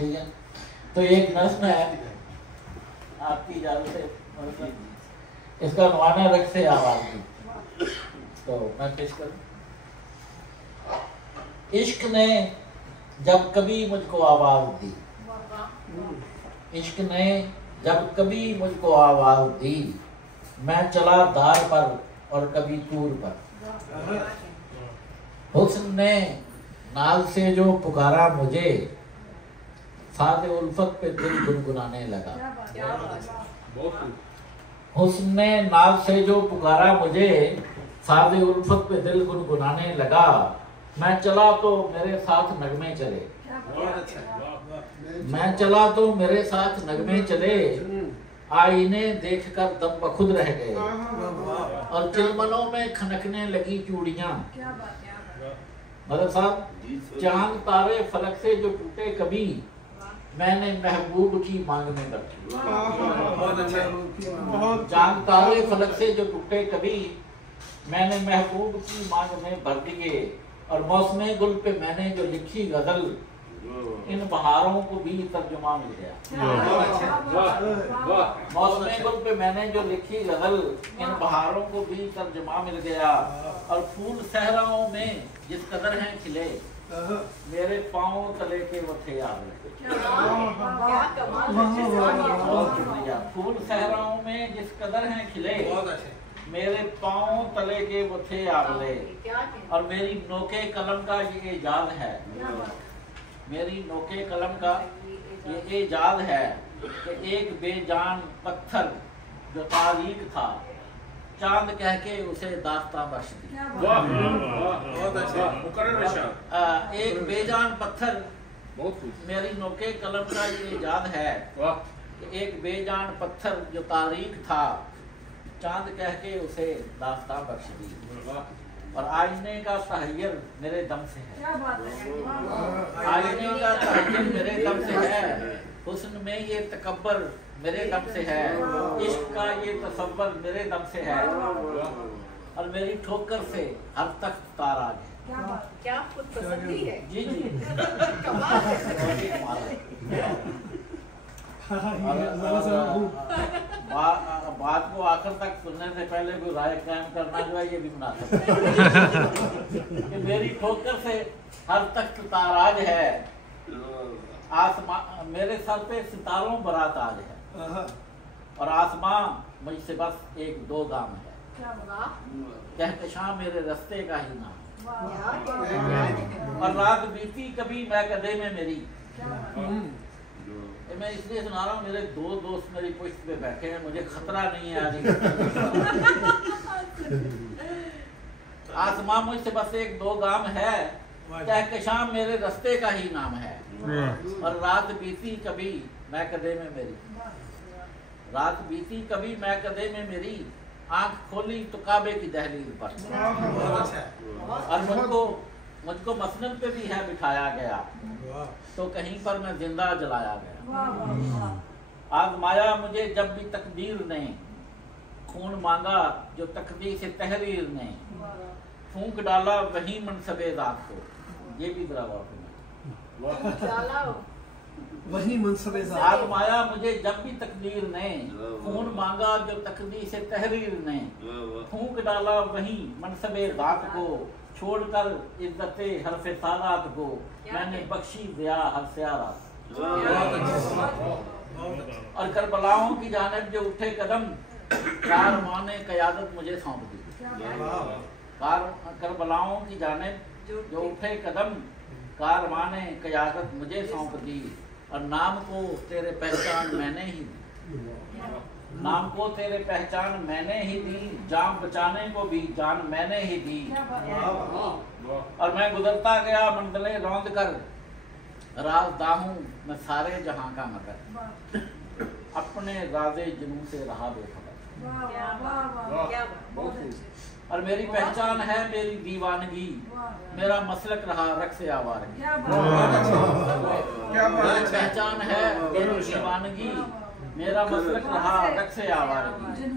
ठीक है। तो एक नज्म है आपकी इजाजत से, इसका माना रख से आवाज दी, तो मैं पेश करूं। इश्क ने जब कभी मुझको आवाज दी, इश्क ने जब कभी मुझको आवाज दी, मैं चला दार पर और कभी तूर पर। हुस्न ने नाल से जो पुकारा मुझे, सादे उल्फत पे दिल गुनगुनाने लगा। हुस्न ने नाल से जो पुकारा मुझे, सादे उल्फत पे दिल गुनगुनाने लगा। मैं चला तो मेरे साथ नगमे चले, मैं चला तो मेरे साथ नगमे चले। आईने देखकर दम बखुद रह गए, और चिलमनों में खनकने लगी चूड़ियां। मतलब साहब, चांद तारे फलक से जो टूटे कभी, मैंने महबूब की मांग में रखी। चांद तारे फलक से जो टूटे कभी, मैंने महबूब की मांग में भर दिए। और मौसमे गुल पे मैंने जो लिखी गजल, इन बहारों को भी तर्जुमा मिल गया। मौसमे गुल पे मैंने जो लिखी गजल, इन बहारों को भी तर्जुमा मिल गया। और फूल सहराओं में जिस कदर हैं खिले, मेरे पाँव तले के वो थे आगले। फूल सहराओं में जिस कदर हैं खिले, मेरे पाँव तले के वो थे आगले। और मेरी नोके कलम का ये एजाज है, मेरी नोके कलम का ये एजाज है, कि एक बेजान पत्थर जो तारीख था, चांद कह के उसे दास्तां बख्श दी। एक बेजान पत्थर, मेरी नोके कलम का ये एजाज है, कि एक बेजान पत्थर जो तारीख था, चांद कह के उसे दास्तां बख्श दी। और आईने का तहय्युर मेरे दम से है, आईने का तहय्युर मेरे दम से है। हुस्न में ये तकब्बर मेरे दम से है, इश्क का ये तसव्वुर मेरे दम से है। और मेरी ठोकर से हर तख्त ताराज है। क्या खुद पसंदी है? जी जी। बात को आखिर तक सुनने से पहले कोई राय कायम करना जो है ये भी मुनासिब है। कि मेरी ठोकर से हर तख्त ताराज है, आसमां मेरे सर पे सितारों बरा ताज है। और आसमां मुझसे बस एक दो गाम है, कहकशां मेरे रास्ते का ही नाम। और रात बीती कभी मैं कदे में मेरी, मैं इसलिए सुना रहा हूँ, मेरे दो दोस्त मेरी पुश्त पे बैठे हैं, मुझे खतरा नहीं है आगे। आसमां मुझसे बस एक दो गाम है, कहकशां मेरे रास्ते का ही नाम है। और रात बीती कभी मैं कदे में मेरी, रात बीती कभी मैं कदे में मेरी, आंख खोली तो काबे की दहलीज पर। और मुझको मसनद पे भी है बिठाया गया, तो कहीं पर मैं जिंदा जलाया गया। आजमाया मुझे जब भी तकदीर ने, खून मांगा जो तकदीर से तहरीर ने, फूंक डाला वही मनसबे ज़ात को। ये भी जरा गौर करना, वही मनसबे ज़ात। आजमाया मुझे जब भी तकदीर ने, खून मांगा जो तकदीर से तहरीर ने, फूंक डाला वही मनसबे ज़ात को, छोड़कर इज्जते हरफे सादात को, मैंने बख्शी दिया हर सियारात। और करबलाओं की जानिब जो उठे कदम, कारवाने क़यादत मुझे सौंप दी। करबलाओं की जानिब जो उठे कदम, कारवाने क़यादत मुझे सौंप दी। और नाम को तेरे पहचान मैंने ही दी, नाम को तेरे पहचान मैंने ही दी, जान बचाने को भी जान मैंने ही दी। और मैं गुजरता गया मंडले रौंद कर, राज़दा हूं मैं सारे जहां का मगर, अपने राज़े जुनून से रहा बेखबर। और मेरी पहचान है मेरी दीवानगी, मेरा मसलक रहा रक्स आवारगी। पहचान है मेरी दीवानगी, मेरा मसलक रहा रक्स आवारगी।